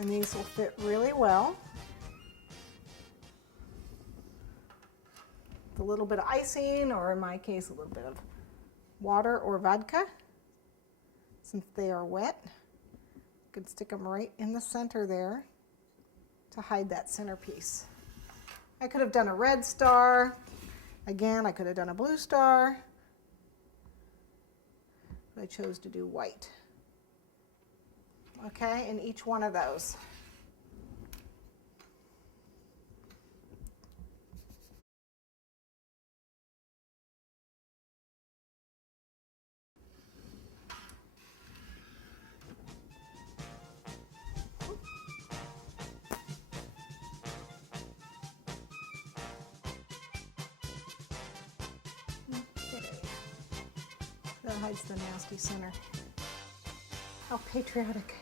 And these will fit really well. With a little bit of icing, or in my case, a little bit of water or vodka. Since they are wet, you can stick them right in the center there to hide that centerpiece. I could have done a red star. Again, I could have done a blue star. But I chose to do white. Okay, in each one of those. That hides the nasty center. How patriotic.